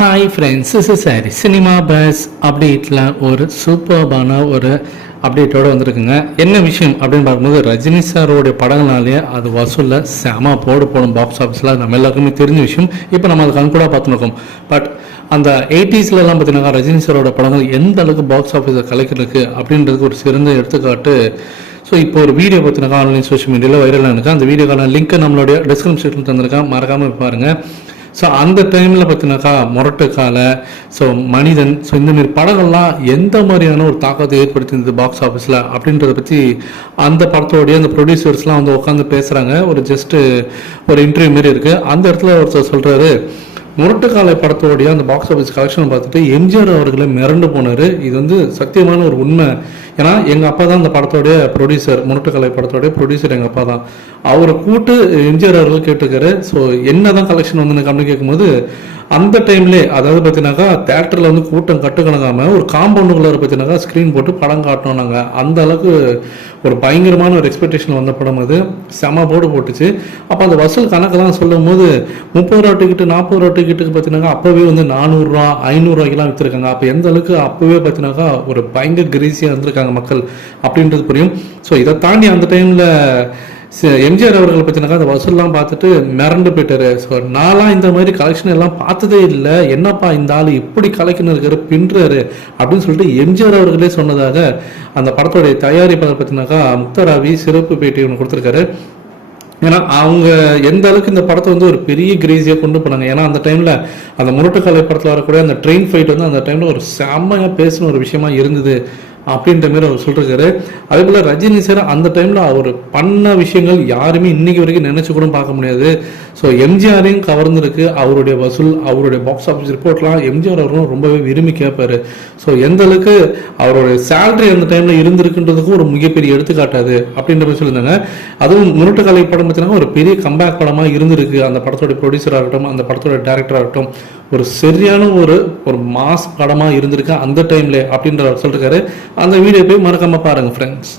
Hi friends is சாரி cinema base அப்டேட்டில் ஒரு சூப்பர்பான ஒரு அப்டேட்டோட வந்திருக்குங்க. என்ன விஷயம் அப்படின்னு பார்க்கும்போது ரஜினி சாரோடைய படங்கள்னாலே அது வசூலில் செம போடு போடும் பாக்ஸ் ஆஃபீஸில் நம்ம எல்லாருக்குமே தெரிஞ்ச விஷயம். இப்போ நம்ம அது கண்கூட பார்த்துருக்கோம் பட் அந்த எயிட்டிஸ்லலாம் பார்த்தீங்கன்னா ரஜினி சாரோட படங்கள் எந்த அளவுக்கு பாக்ஸ் ஆஃபீஸை கலைக்கிறதுக்கு அப்படின்றதுக்கு ஒரு சிறந்த எடுத்துக்காட்டு. ஸோ இப்போ ஒரு வீடியோ பார்த்தீங்கன்னா ஆன்லைன் சோஷியல் மீடியாவில் வைரலாக இருக்கு அந்த வீடியோக்கான லிங்க்கை நம்மளுடைய டிஸ்கிரிப்ஷனில் தந்திருக்கேன். மறக்காமல் பாருங்கள் ஸோ அந்த டைமில் பார்த்தினாக்கா முரட்டுக்கால ஸோ மனிதன் ஸோ இந்த மாதிரி படங்கள்லாம் எந்த மாதிரியான ஒரு தாக்கத்தை ஏற்படுத்தியிருந்தது பாக்ஸ் ஆஃபீஸில் அப்படின்றத பற்றி அந்த படத்தோடைய அந்த ப்ரொடியூசர்ஸ்லாம் வந்து உட்காந்து பேசுகிறாங்க ஒரு ஜஸ்ட்டு ஒரு இன்டர்வியூ மாரி இருக்குது அந்த இடத்துல ஒருத்தர் சொல்கிறாரு முரட்டுக்காலை படத்தோடைய அந்த பாக்ஸ் ஆஃபீஸ் கலெக்ஷன் பார்த்துட்டு எம்ஜிஆர் அவர்களை மிரண்டு போனார். இது வந்து சத்தியமான ஒரு உண்மை. ஏன்னா எங்கள் அப்பா தான் அந்த படத்தோடைய ப்ரொடியூசர் முரட்டுக்காலை படத்தோடைய ப்ரொடியூசர் எங்கள் அப்பா தான். அவரை கூட்டு எம்ஜிஆர் அவர்கள் கேட்டுக்காரு ஸோ என்ன தான் கலெக்ஷன் வந்து கம்மி கேட்கும்போது அந்த டைம்லே அதாவது பார்த்தீங்கன்னாக்கா தேட்டரில் வந்து கூட்டம் கட்டுக்கணக்காம ஒரு காம்பவுண்டுக்குள்ளார பார்த்தீங்கன்னாக்கா ஸ்க்ரீன் போட்டு படம் காட்டணும் நாங்கள் அந்த அளவுக்கு ஒரு பயங்கரமான ஒரு எக்ஸ்பெக்டேஷன் வந்த படம் அது. செம போர்டு போட்டுச்சு. அப்போ அந்த வசூல் கணக்கெல்லாம் சொல்லும் போது முப்பது ரூபா டிக்கெட்டு நாற்பது ரூபா டிக்கெட்டுக்கு பார்த்தீங்கன்னா அப்போவே வந்து நானூறுரூவா ஐநூறுரூவாய்க்கெல்லாம் விற்றுருக்காங்க அப்போ எந்த அளவுக்கு அப்போவே பார்த்தீங்கன்னாக்கா ஒரு பயங்கர கிரீஸியாக இருந்திருக்காங்க மக்கள் அப்படின்றது புரியும். ஸோ இதை தாண்டி அந்த டைமில் எம்ஜிஆர் அவர்கள் பற்றினாக்கா அந்த வசூல்லாம் பார்த்துட்டு மிரண்டு போயிட்டாரு. ஸோ நான்லாம் இந்த மாதிரி கலெக்ஷன் எல்லாம் பார்த்ததே இல்லை. என்னப்பா இந்த ஆள் இப்படி கலெக்ஷன் இருக்காரு பின்றாரு அப்படின்னு சொல்லிட்டு எம்ஜிஆர் அவர்களே சொன்னதாக அந்த படத்தோடைய தயாரிப்பாளர் பற்றினாக்கா முக்தராவி சிறப்பு பேட்டி ஒன்று கொடுத்துருக்காரு. ஏன்னா அவங்க எந்த அளவுக்கு இந்த படத்தை வந்து ஒரு பெரிய கிரேஸியாக கொண்டு போனாங்க. ஏன்னா அந்த டைமில் அந்த முரட்டுக்கலை படத்தில் வரக்கூடிய அந்த ட்ரெயின் ஃபைட் வந்து அந்த டைமில் ஒரு செம்மையாக பேசின ஒரு விஷயமா இருந்தது. அப்படின்ற மாதிரி அவர் சொல்லிருக்காரு. அதே போல் ரஜினி சார் அந்த டைமில் அவர் பண்ண விஷயங்கள் யாருமே இன்னைக்கு வரைக்கும் நினைச்சு கூட பார்க்க முடியாது. ஸோ எம்ஜிஆரையும் கவர்ந்துருக்கு. அவருடைய வசூல் அவருடைய பாக்ஸ் ஆஃபீஸ் ரிப்போர்ட்லாம் எம்ஜிஆர் அவரும் ரொம்பவே விரும்பி கேட்பாரு ஸோ எந்த அளவுக்கு அவருடைய சேலரி அந்த டைமில் இருந்திருக்குன்றதுக்கும் ஒரு மிகப்பெரிய எடுத்துக்காட்டாது அப்படின்ற மாதிரி சொல்லியிருந்தாங்க. அதுவும் முரட்டு கலை படம் பார்த்தீங்கன்னா ஒரு பெரிய கம்பேக் படமாக இருந்திருக்கு. அந்த படத்தோட ப்ரொடியூசராக இருக்கட்டும் அந்த படத்தோட டேரக்டராக இருக்கட்டும் ஒரு சரியான ஒரு ஒரு மாஸ் படமாக இருந்திருக்கு அந்த டைம்ல அப்படின்ற சொல்லிருக்காரு. அந்த வீடியோ போய் மறக்காம பாருங்க ஃப்ரெண்ட்ஸ்